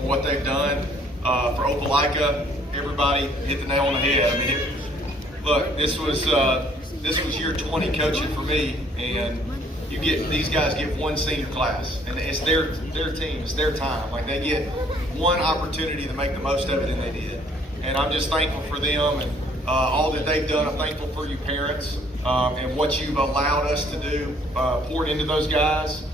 for what they've done for Opelika. Everybody hit the nail on the head. I mean, look, this was year 20 coaching for me, and these guys get one senior class, and it's their team, it's their time. Like, they get one opportunity to make the most of it, and they did. And I'm just thankful for them and all that they've done. I'm thankful for you parents and what you've allowed us to do, poured into those guys.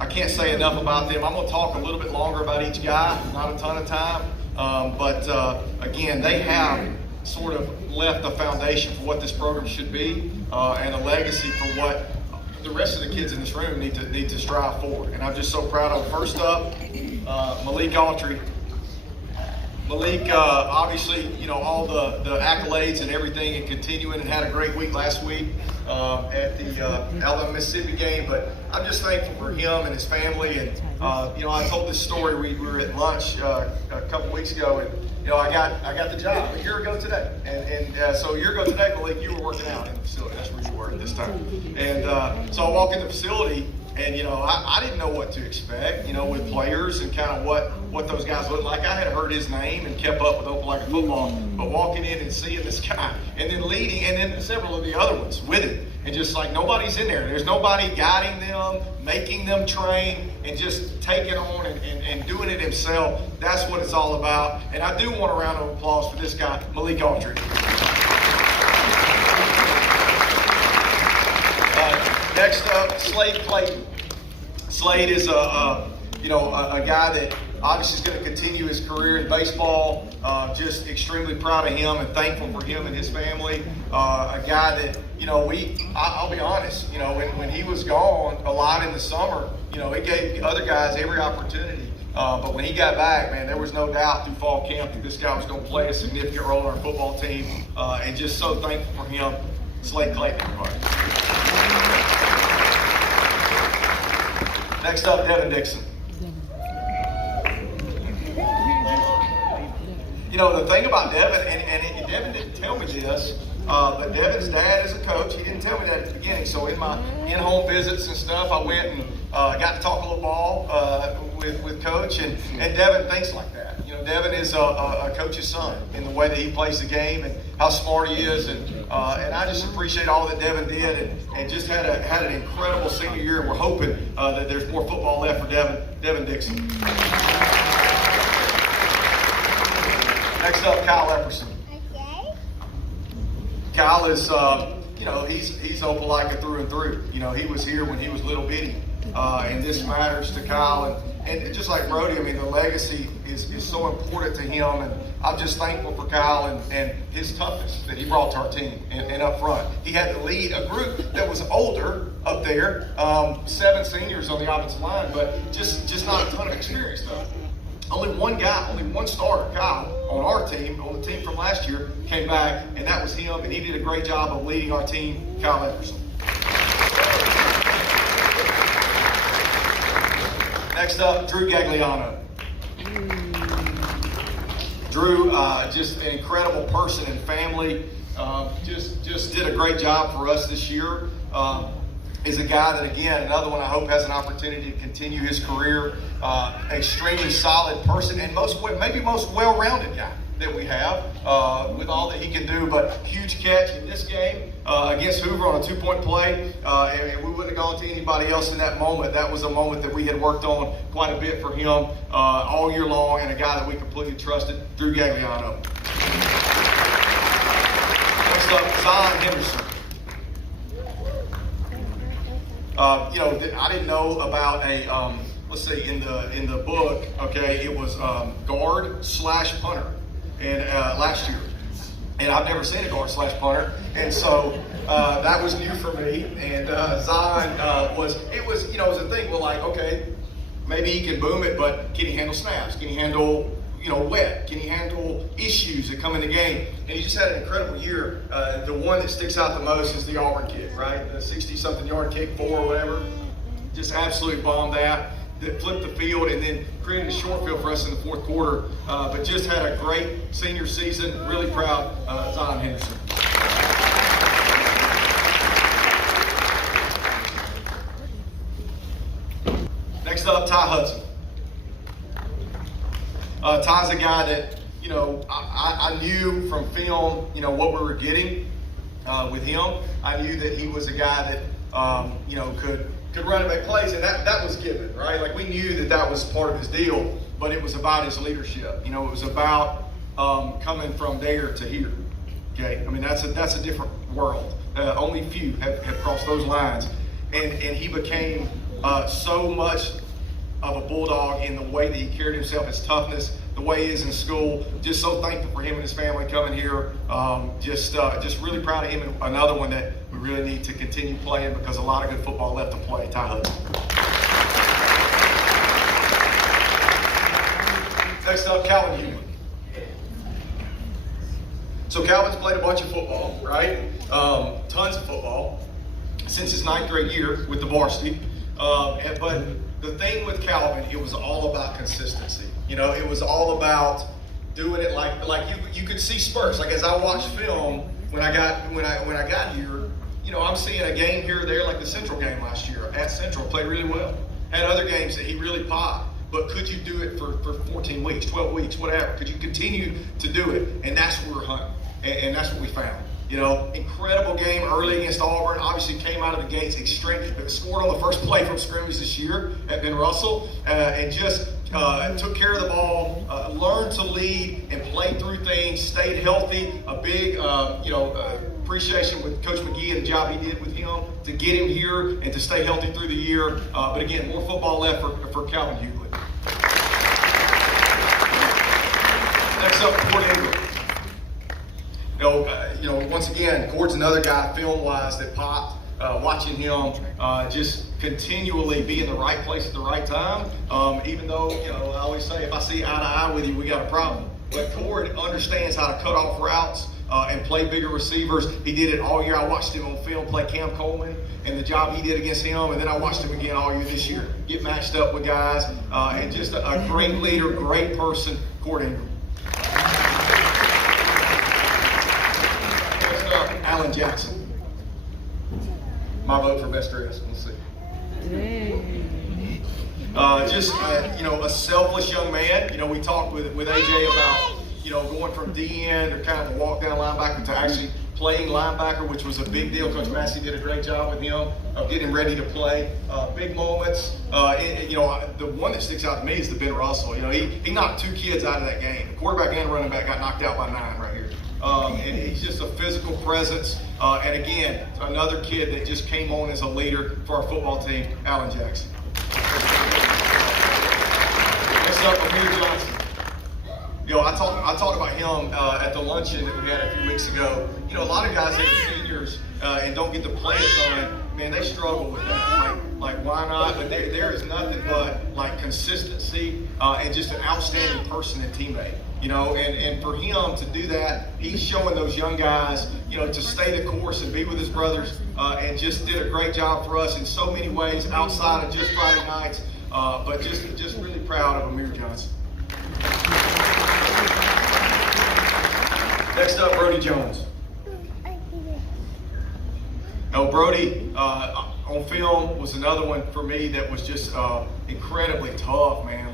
I can't say enough about them. I'm going to talk a little bit longer about each guy, not a ton of time. But again, they have sort of left the foundation for what this program should be and a legacy for what the rest of the kids in this room need to strive for. And I'm just so proud of them. First up, Malik Autry. Malik, obviously, all the accolades and everything, and continuing, and had a great week last week at the Alabama-Mississippi game. But I'm just thankful for him and his family. And I told this story. We were at lunch a couple weeks ago, and I got the job a year ago today. And so a year ago today, Malik, you were working out in the facility. That's where you were at this time. And so I walk in the facility. And, I didn't know what to expect, with players and kind of what those guys looked like. I had heard his name and kept up with Opelika football, but walking in and seeing this guy and then leading, and then several of the other ones with him, and just like nobody's in there. There's nobody guiding them, making them train, and just taking on and doing it himself. That's what it's all about. And I do want a round of applause for this guy, Malik Autry. Next up, Slade Clayton. Slade is a guy that obviously is going to continue his career in baseball. Just extremely proud of him and thankful for him and his family. A guy that, I'll be honest, when he was gone a lot in the summer, it gave other guys every opportunity. But when he got back, man, there was no doubt through fall camp that this guy was going to play a significant role in our football team. And just so thankful for him. Slade Clayton, everybody. Next up, Devin Dixon. The thing about Devin, and Devin didn't tell me this, but Devin's dad is a coach. He didn't tell me that at the beginning. So in my in-home visits and stuff, I went and got to talk a little ball with Coach, and Devin thinks like that. Devin is a coach's son in the way that he plays the game and how smart he is, and I just appreciate all that Devin did, and just had an incredible senior year, and we're hoping that there's more football left for Devin Dixon. Next up, Kyle Epperson. Okay. Kyle is, he's Opelika through and through. He was here when he was little bitty, and this matters to Kyle. And just like Brody, the legacy is so important to him, and I'm just thankful for Kyle and his toughness that he brought to our team and up front. He had to lead a group that was older up there, 7 seniors on the offensive line, but just not a ton of experience though. Only one guy, only one starter, Kyle, on our team, on the team from last year, came back, and that was him, and he did a great job of leading our team, Kyle Epperson. Next up, Drew Gagliano. Drew, just an incredible person and family. Just did a great job for us this year. Is a guy that, again, another one I hope has an opportunity to continue his career. Extremely solid person, and maybe most well-rounded guy that we have with all that he can do. But huge catch in this game against Hoover on a 2-point play, and we wouldn't have gone to anybody else in that moment. That was a moment that we had worked on quite a bit for him all year long, and a guy that we completely trusted, Drew Gagliano. Next up, Zion Henderson. I didn't know about a let's see, in the book, okay, it was guard/punter, and last year, and I've never seen a guard/punter, and so that was new for me. And Zion was a thing. Well, like, okay, maybe he can boom it, but can he handle snaps? Can he handle wet? Can he handle issues that come in the game? And he just had an incredible year. The one that sticks out the most is the Auburn kick, right? The 60-something yard kick, 4 or whatever. Just absolutely bombed that flipped the field, and then created a short field for us in the fourth quarter. But just had a great senior season. Really proud of Zion Henderson. Next up, Ty Hudson. Ty's a guy that, I knew from film, what we were getting with him. I knew that he was a guy that, could run and make plays, and that was given, right? Like, we knew that was part of his deal, but it was about his leadership. It was about coming from there to here. Okay, I mean, that's a different world. Only few have crossed those lines, and he became so much of a bulldog in the way that he carried himself, his toughness, the way he is in school. Just so thankful for him and his family coming here. Just really proud of him, and another one that we really need to continue playing, because a lot of good football left to play. Ty Hudson. Next up, Calvin Hughley. So Calvin's played a bunch of football, right? Tons of football since his 9th grade year with the varsity. But the thing with Calvin, it was all about consistency. It was all about doing it like you could see spurts. Like, as I watched film when I got here, I'm seeing a game here or there, like the Central game last year. At Central, played really well. Had other games that he really popped. But could you do it for 14 weeks, 12 weeks, whatever? Could you continue to do it? And that's what we're hunting. And that's what we found. Incredible game early against Auburn. Obviously came out of the gates extreme. Scored on the first play from scrimmage this year at Ben Russell, and just took care of the ball, learned to lead and play through things, stayed healthy. A big, appreciation with Coach McGee and the job he did with him to get him here and to stay healthy through the year. But again, more football left for Calvin Hughley. Next up, Cord Ingram. Once again, Cord's another guy, film-wise, that popped. Watching him just continually be in the right place at the right time. Even though, I always say, if I see eye to eye with you, we got a problem. But Cord understands how to cut off routes and play bigger receivers. He did it all year. I watched him on film play Cam Coleman and the job he did against him, and then I watched him again all year this year. Get matched up with guys, and just a great leader, great person, Cord Ingram. Next up, Alan Jackson. My vote for best dressed. We'll see. A selfless young man. We talked with AJ about, going from D-end or kind of a walk down linebacker to actually playing linebacker, which was a big deal. Coach Massey did a great job with him of getting him ready to play. Big moments. The one that sticks out to me is the Ben Russell. He knocked 2 kids out of that game. The quarterback and running back got knocked out by 9 right here. And he's just a physical presence. And again, another kid that just came on as a leader for our football team, Alan Jackson. Next up, Amir Johnson. I talked about him at the luncheon that we had a few weeks ago. A lot of guys that are seniors and don't get to play a ton, man, they struggle with that. Like why not? But there is nothing but consistency and just an outstanding person and teammate. And for him to do that, he's showing those young guys, to stay the course and be with his brothers, and just did a great job for us in so many ways outside of just Friday nights. But just really proud of Amir Johnson. Next up, Brody Jones. Brody on film was another one for me that was just incredibly tough, man.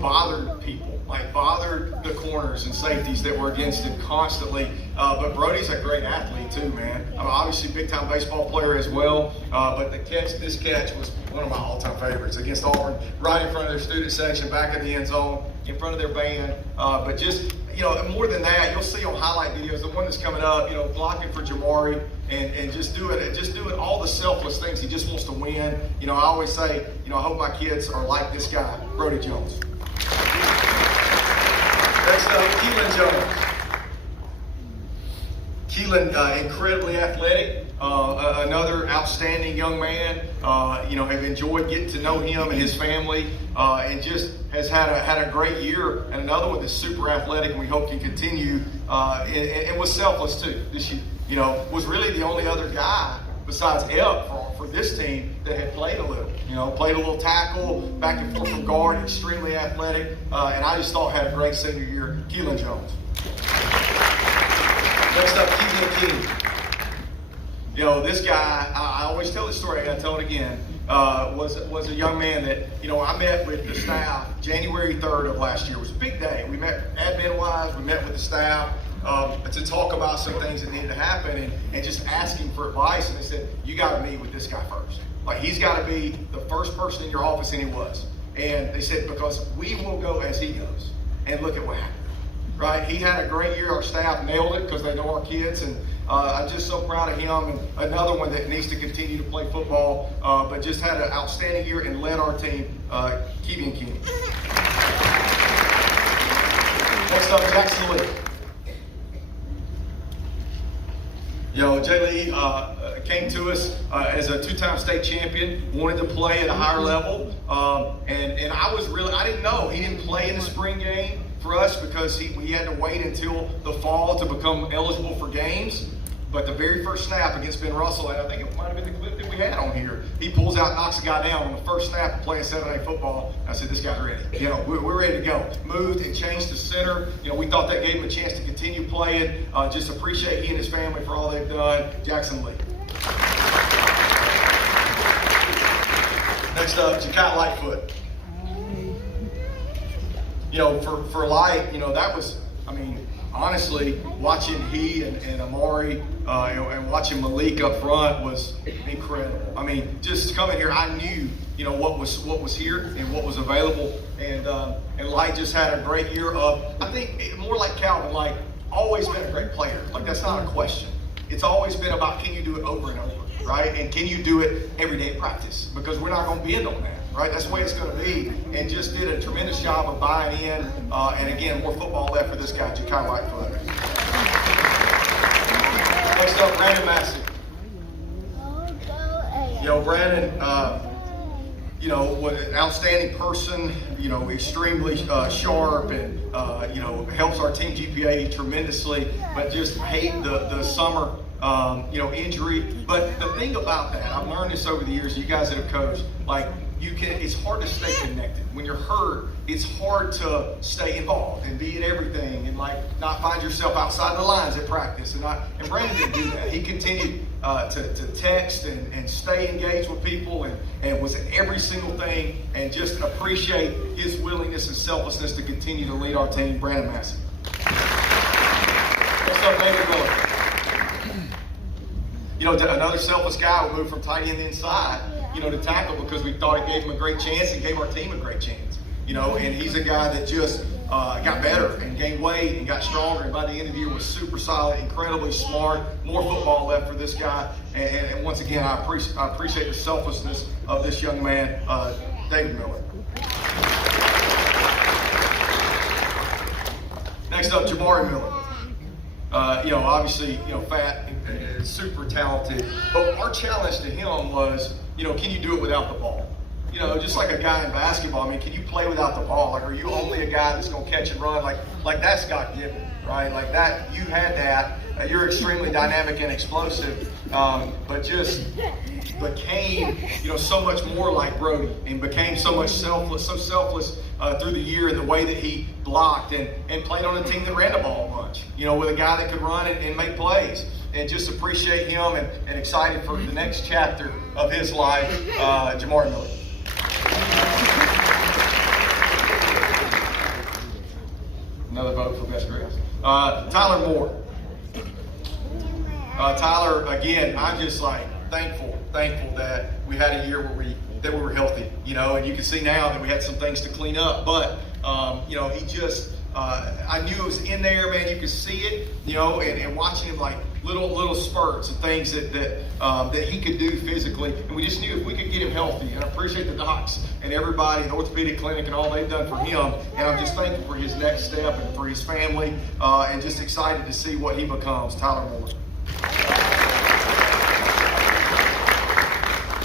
Bothered people, bothered the corners and safeties that were against him constantly. But Brody's a great athlete too, man. Obviously big-time baseball player as well. But this catch was one of my all-time favorites against Auburn, right in front of their student section, back in the end zone, in front of their band. But just, more than that, you'll see on highlight videos, the one that's coming up, blocking for Jamari and just doing all the selfless things. He just wants to win. I always say, I hope my kids are like this guy, Brody Jones. Next up, Keelan Jones. Keelan, incredibly athletic, another outstanding young man. Have enjoyed getting to know him and his family, and just has had a great year. And another one that's super athletic, and we hope can continue. And was selfless too this year. Was really the only other guy besides Ep for this team that had played a little. Played a little tackle, back and forth from guard, extremely athletic, and I just thought had a great senior year. Keelan Jones. Next up, Keelan King. This guy, I always tell this story, I gotta tell it again. was a young man that, I met with the staff January 3rd of last year. It was a big day. We met admin-wise, we met with the staff to talk about some things that needed to happen and just asking for advice. And they said, you got to meet with this guy first. Like, he's got to be the first person in your office, and he was. And they said, because we will go as he goes. And look at what happened. Right? He had a great year. Our staff nailed it because they know our kids, and I'm just so proud of him. And another one that needs to continue to play football, but just had an outstanding year and led our team, Keegan King. Next up, Jackson Lee. Jay Lee came to us as a two-time state champion, wanted to play at a higher level, and I didn't know. He didn't play in the spring game for us because we had to wait until the fall to become eligible for games. But the very first snap against Ben Russell, and I think it might have been the clip that we had on here, he pulls out and knocks the guy down on the first snap of playing 7A football. I said, this guy's ready. We're ready to go. Moved and changed to center. We thought that gave him a chance to continue playing. Just appreciate he and his family for all they've done. Jackson Lee. Next up, Jakai Lightfoot. For Light, that was, honestly, watching he and Amari and watching Malik up front was incredible. Just coming here, I knew, what was here and what was available. And Light just had a great year of, I think, more like Calvin, like, always been a great player. Like, that's not a question. It's always been about, can you do it over and over, right? And can you do it every day at practice? Because we're not going to bend on that. Right, that's the way it's going to be, and just did a tremendous job of buying in. And again, more football left for this guy, Jakai Lightfoot. Next up, Brandon Massey. Brandon, was an outstanding person. Extremely sharp, and helps our team GPA tremendously. But just hate the summer. Injury. But the thing about that, I've learned this over the years. You guys that have coached, like. It's hard to stay connected. When you're hurt, it's hard to stay involved and be in everything and not find yourself outside the lines at practice. And Brandon didn't do that. He continued to text and stay engaged with people and was in every single thing, and just appreciate his willingness and selflessness to continue to lead our team. Brandon Massey. Next up, David Miller. Another selfless guy who moved from tight end inside, to tackle because we thought it gave him a great chance and gave our team a great chance. And he's a guy that just got better and gained weight and got stronger, and by the end of the year was super solid, incredibly smart, more football left for this guy. And once again, I appreciate the selflessness of this young man, David Miller. Next up, Jabari Miller. Obviously, fat and super talented. But our challenge to him was, can you do it without the ball? Just like a guy in basketball. Can you play without the ball? Like, are you only a guy that's going to catch and run? Like that's God given, right? Like that, you had that. You're extremely dynamic and explosive, but just became, so much more like Brody, and became so selfless through the year in the way that he blocked and played on a team that ran the ball a bunch, with a guy that could run and make plays. And just appreciate him and excited for the next chapter of his life, Jamar Miller. Another vote for best grace. Tyler Moore. Tyler, again, I'm just thankful that we had a year where we were healthy, and you can see now that we had some things to clean up, but he just, I knew it was in there, man. You could see it, and watching him little spurts and things that he could do physically, and we just knew if we could get him healthy. And I appreciate the docs and everybody, the orthopedic clinic, and all they've done for him. And I'm just thankful for his next step and for his family, and just excited to see what he becomes. Tyler Moore.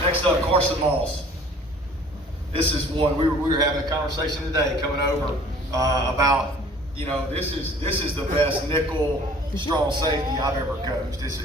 Next up, Carson Moss. This is one we were having a conversation today coming over about. This is the best nickel strong safety I've ever coached. It's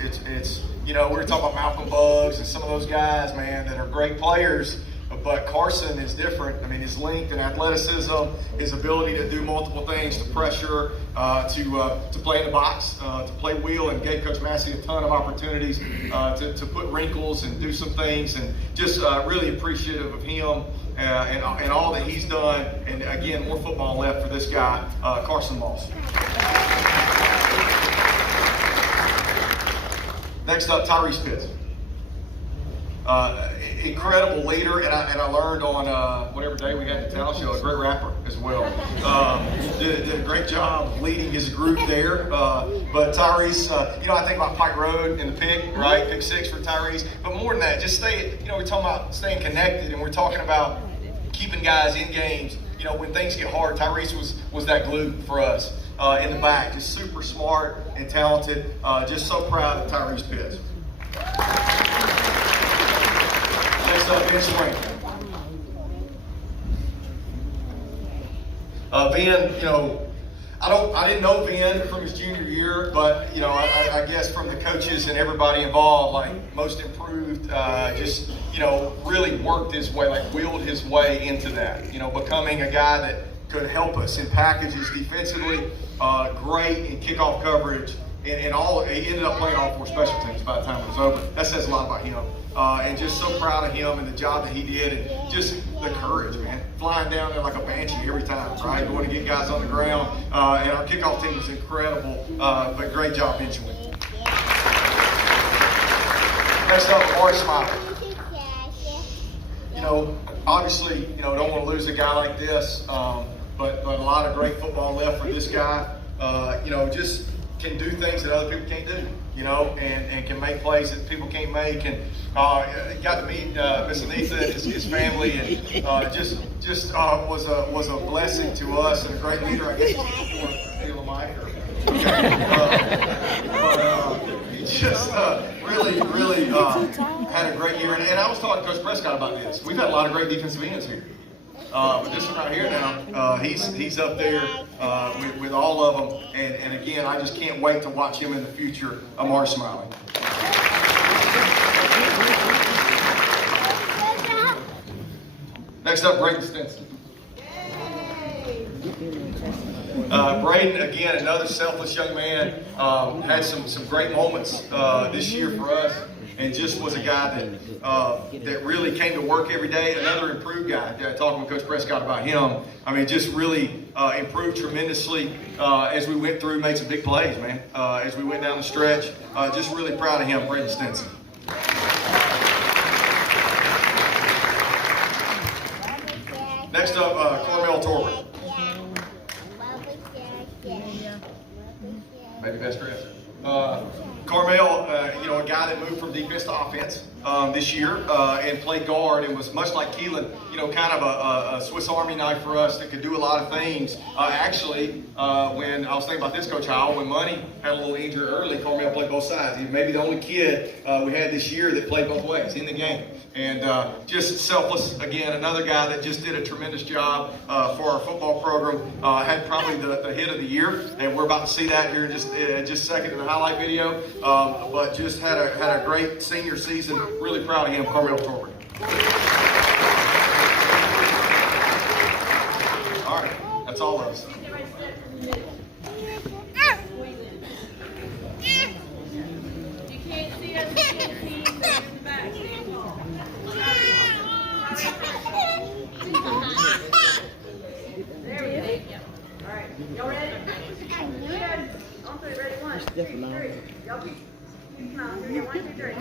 we were talking about Malcolm Buggs and some of those guys, man, that are great players, but Carson is different. I mean, his length and athleticism, his ability to do multiple things, to pressure, to play in the box, to play wheel, and gave Coach Massey a ton of opportunities to put wrinkles and do some things, and just really appreciative of him and all that he's done. And again, more football left for this guy, Carson Moss. Next up, Tyrese Pitts. Incredible leader, and I learned on whatever day we had the talent show, a great rapper as well. Did a great job leading his group there. But Tyrese, I think about Pike Road and the pick, right? Pick 6 for Tyrese. But more than that, just we're talking about staying connected, and we're talking about keeping guys in games. When things get hard, Tyrese was that glue for us in the back. Just super smart and talented. Just so proud of Tyrese Pitts. Next up, Ben Swain. Ben, I didn't know Ben from his junior year, but I guess from the coaches and everybody involved, like most improved, really worked his way, wheeled his way into that. Becoming a guy that could help us in packages defensively, great in kickoff coverage, and all. He ended up playing all 4 special teams by the time it was over. That says a lot about him. And just so proud of him and the job that he did, and just the courage, man. Flying down there like a banshee every time, right? Going to get guys on the ground. And our kickoff team was incredible, but great job benching. Next up, Amari Smiley. Obviously, don't want to lose a guy like this, but a lot of great football left for this guy. Just can do things that other people can't do. And can make plays that people can't make, and got to meet Miss Anita and his family, and just was a blessing to us, and a great leader. I guess you want to feel the mic, he just really had a great year. And I was talking to Coach Prescott about this. We've had a lot of great defensive ends here. But this one right here now, he's up there with all of them. And again, I just can't wait to watch him in the future, Amari Smiley. Next up, Braden Stinson. Braden, again, another selfless young man, had some great moments this year for us. And just was a guy that really came to work every day. Another improved guy. Talking with Coach Prescott about him. I mean, just really improved tremendously as we went through, made some big plays, man. As we went down the stretch. Just really proud of him, Braden Stinson. Next up, Cormel Torrey. Maybe best dressed. Carmel, a guy that moved from defense to offense this year and played guard, and was much like Keelan, kind of a Swiss Army knife for us that could do a lot of things. When I was thinking about this, Coach Howell, when Money had a little injury early, Carmel played both sides. He may be the only kid we had this year that played both ways in the game. And just selfless, again, another guy that just did a tremendous job for our football program. Had probably the hit of the year, and we're about to see that here in just a second in the highlight video. But just had a great senior season. Really proud of him, Cormel Torrey. All right, that's all of us. You can't see us, you can't see in the back. There we go. All right, y'all ready? Good. On 3, ready? 1, 2, 3. Y'all keep. Come on, here we go. 1, 2, 3.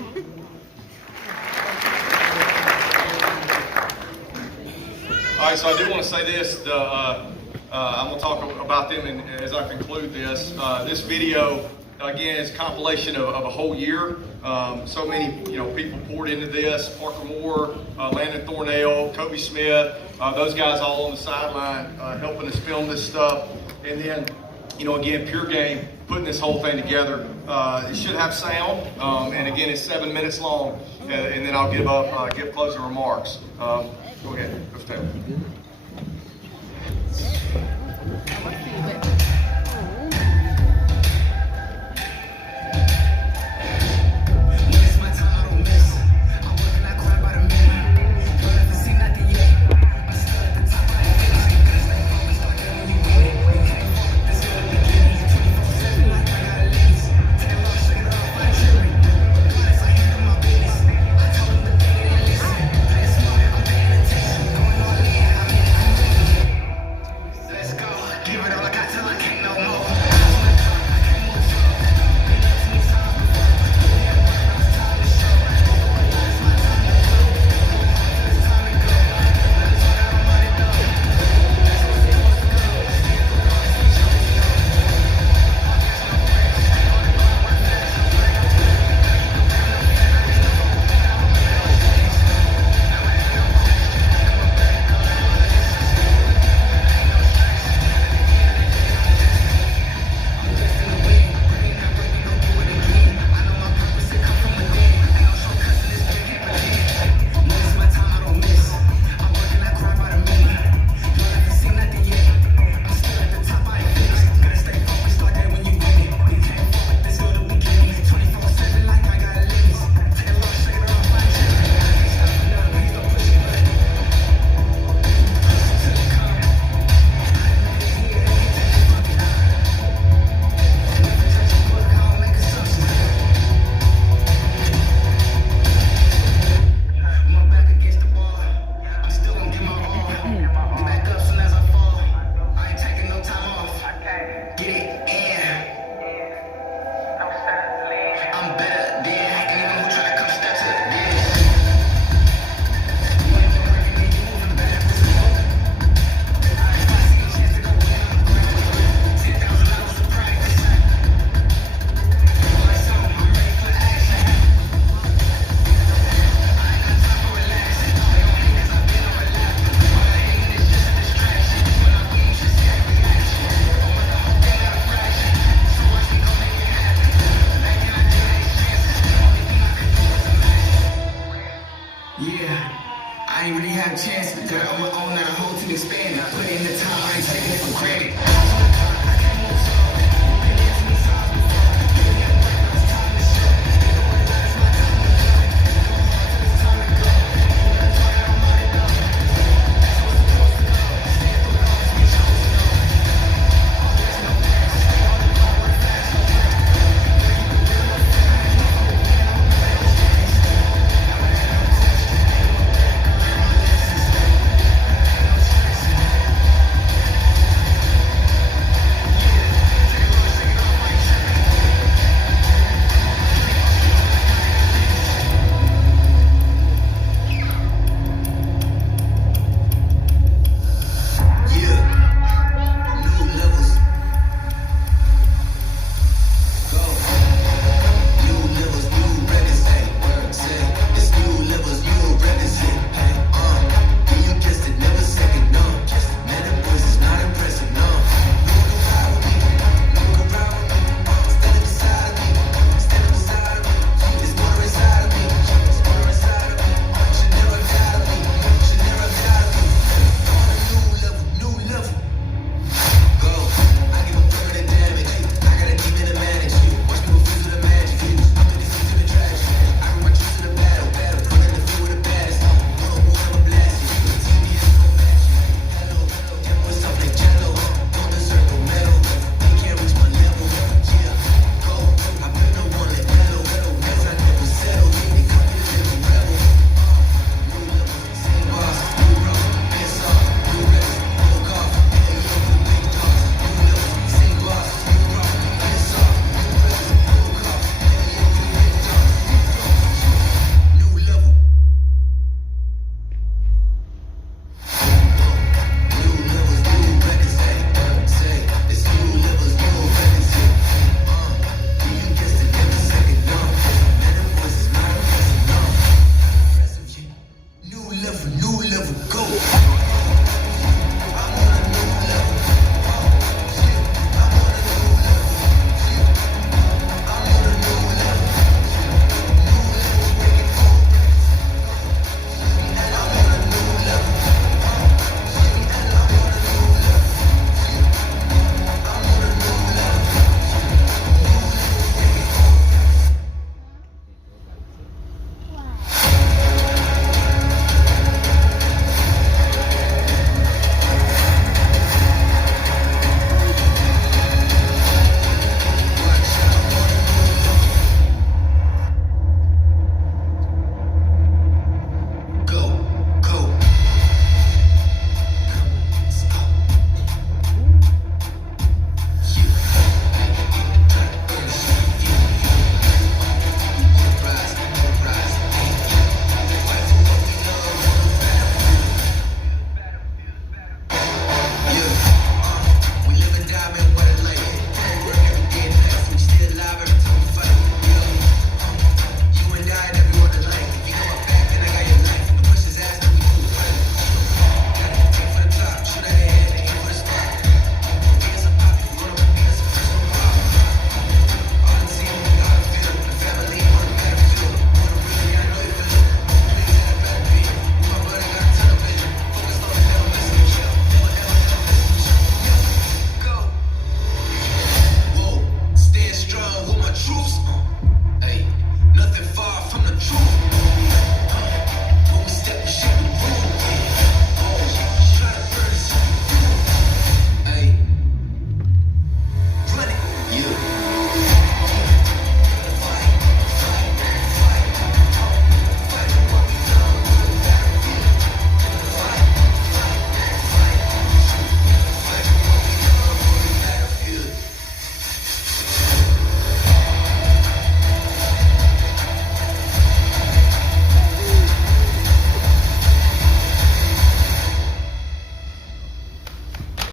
All right, so I do want to say this. I'm going to talk about them as I conclude this. This video, again, is a compilation of a whole year. So many people poured into this. Parker Moore, Landon Thornell, Kobe Smith, those guys all on the sideline helping us film this stuff. And then, again, Pure Game putting this whole thing together. It should have sound, and again, it's 7 minutes long. And then I'll give closing remarks. Go ahead, Coach Taylor.